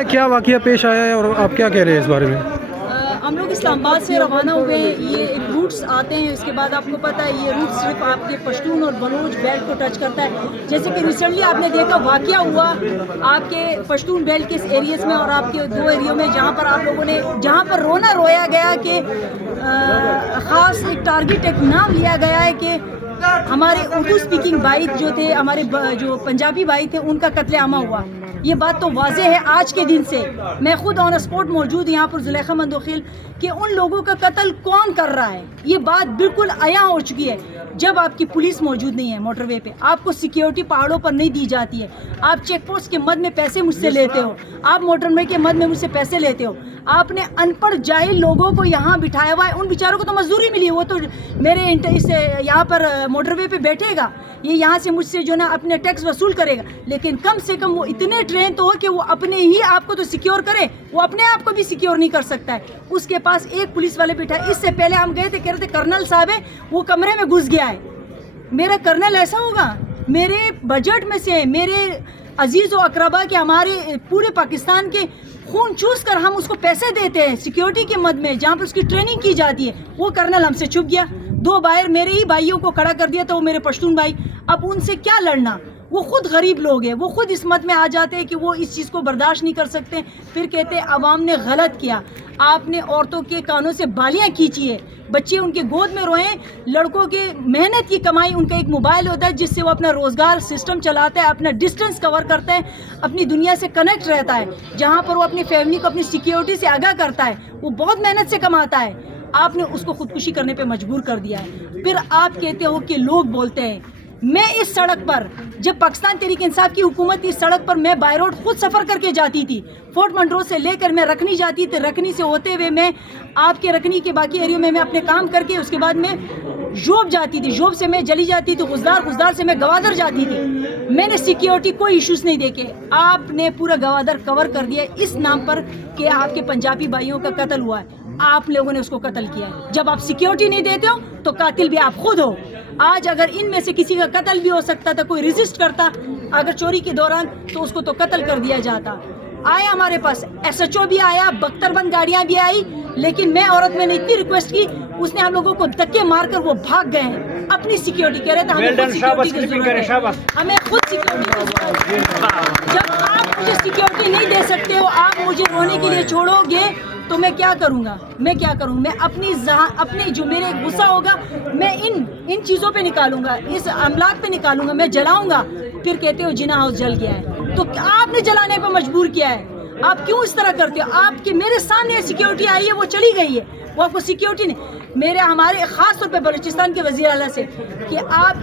کیا واقعہ پیش آیا ہے اور آپ کیا کہہ رہے ہیں اس بارے میں؟ ہم لوگ اسلام آباد سے روانہ ہوئے ہیں. یہ روٹس آتے ہیں, اس کے بعد آپ کو پتہ ہے یہ روٹ صرف آپ کے پشتون اور بلوچ بیلٹ کو ٹچ کرتا ہے. جیسے کہ ریسنٹلی آپ نے دیکھا واقعہ ہوا آپ کے پشتون بیلٹ کے ایریاز میں اور آپ کے دو ایریوں میں, جہاں پر آپ لوگوں نے جہاں پر رویا گیا کہ خاص ایک ٹارگیٹ ایک نام لیا گیا ہے کہ ہمارے اردو اسپیکنگ بھائی جو تھے, ہمارے جو پنجابی بھائی تھے, ان کا قتل عام ہوا. یہ بات تو واضح ہے آج کے دن سے. میں خود آن اسپاٹ موجود یہاں پر زلیخا مندوخیل کہ ان لوگوں کا قتل کون کر رہا ہے, یہ بات بالکل عیاں ہو چکی ہے. جب آپ کی پولیس موجود نہیں ہے موٹر وے پہ, آپ کو سیکیورٹی پہاڑوں پر نہیں دی جاتی ہے, آپ چیک پوسٹ کے مد میں پیسے مجھ سے لیتے ہو, آپ موٹر وے کے مد میں مجھ سے پیسے لیتے ہو, آپ نے ان پڑھ جاہل لوگوں کو یہاں بٹھایا ہوا ہے. ان بیچاروں کو تو مزدوری ملی, وہ تو میرے یہاں پر موٹر وے پہ بیٹھے گا, یہ یہاں سے مجھ سے جو نا اپنے ٹیکس وصول کرے گا, لیکن کم سے کم وہ اتنے ٹرین تو ہو کہ وہ اپنے ہی آپ کو تو سیکیور کرے, وہ اپنے آپ کو بھی سیکیور نہیں کر سکتا ہے. اس کے پاس ایک پولیس والے بیٹھا. اس سے پہلے ہم گئے تھے, کہہ رہے تھے کرنل صاحب ہے وہ کمرے میں گھس گیا ہے. میرا کرنل ایسا ہوگا؟ میرے بجٹ میں سے میرے عزیز و اقربا کے ہمارے پورے پاکستان کے خون چوس کر ہم اس کو پیسے دیتے ہیں سیکیورٹی کے مد میں, جہاں پر اس کی ٹریننگ کی جاتی ہے. وہ کرنل ہم سے چھپ گیا. دو باہر میرے ہی بھائیوں کو کھڑا کر دیا, تو وہ میرے پشتون بھائی. اب ان سے کیا لڑنا, وہ خود غریب لوگ ہیں, وہ خود اس مت میں آ جاتے ہیں کہ وہ اس چیز کو برداشت نہیں کر سکتے. پھر کہتے ہیں عوام نے غلط کیا, آپ نے عورتوں کے کانوں سے بالیاں کھینچی ہے, بچے ان کے گود میں روئیں, لڑکوں کے محنت کی کمائی, ان کا ایک موبائل ہوتا ہے جس سے وہ اپنا روزگار سسٹم چلاتا ہے, اپنا ڈسٹنس کور کرتا ہے, اپنی دنیا سے کنیکٹ رہتا ہے, جہاں پر وہ اپنی فیملی کو اپنی سیکیورٹی سے آگاہ کرتا ہے. وہ بہت محنت سے کماتا ہے. آپ نے اس کو خودکشی کرنے پہ مجبور کر دیا ہے. پھر آپ کہتے ہو کہ لوگ بولتے ہیں. میں اس سڑک پر جب پاکستان تحریک انصاف کی حکومت تھی, اس سڑک پر میں بائی روڈ خود سفر کر کے جاتی تھی. فورٹ منڈرو سے لے کر میں رکھنی جاتی تھی, رکھنی سے ہوتے ہوئے میں آپ کے رکھنی کے باقی ایریوں میں اپنے کام کر کے اس کے بعد میں جوب جاتی تھی, جوب سے میں جلی جاتی تھی, غزدار سے میں گوادر جاتی تھی. میں نے سیکیورٹی کوئی ایشوز نہیں دیکھے. آپ نے پورا گوادر کور کر دیا اس نام پر کہ آپ کے پنجابی بھائیوں کا قتل ہوا ہے. آپ لوگوں نے اس کو قتل کیا ہے. جب آپ سیکیورٹی نہیں دیتے ہو تو قاتل بھی آپ خود ہو. آج اگر ان میں سے کسی کا قتل بھی ہو سکتا تھا, کوئی ریزسٹ کرتا اگر چوری کے دوران, تو اس کو تو قتل کر دیا جاتا. آیا ہمارے پاس ایس ایچ او بھی آیا, بختر بند گاڑیاں بھی آئی, لیکن میں عورت میں نے اتنی ریکویسٹ کی, اس نے ہم لوگوں کو دھکے مار کر وہ بھاگ گئے ہیں. اپنی سیکیورٹی کہہ رہے تھے ہمیں خود سیکیورٹی کی ضرورت ہے, ہمیں خود سیکیورٹی کی ضرورت ہے. جب آپ مجھے سیکیورٹی نہیں دے سکتے ہو, آپ مجھے رونے کے لیے چھوڑو گے, تو میں کیا کروں گا؟ میں اپنی جو میرے غصہ ہوگا میں ان چیزوں پہ نکالوں گا, اس املاک پہ نکالوں گا, میں جلاؤں گا. پھر کہتے ہو جنا ہاؤس جل گیا ہے, تو آپ نے جلانے پہ مجبور کیا ہے. آپ کیوں اس طرح کرتے ہو؟ آپ کے میرے سامنے سیکیورٹی آئی ہے, وہ چلی گئی ہے, وہ آپ کو سیکیورٹی نہیں. ہمارے خاص طور پہ بلوچستان کے وزیر اعلیٰ سے کہ آپ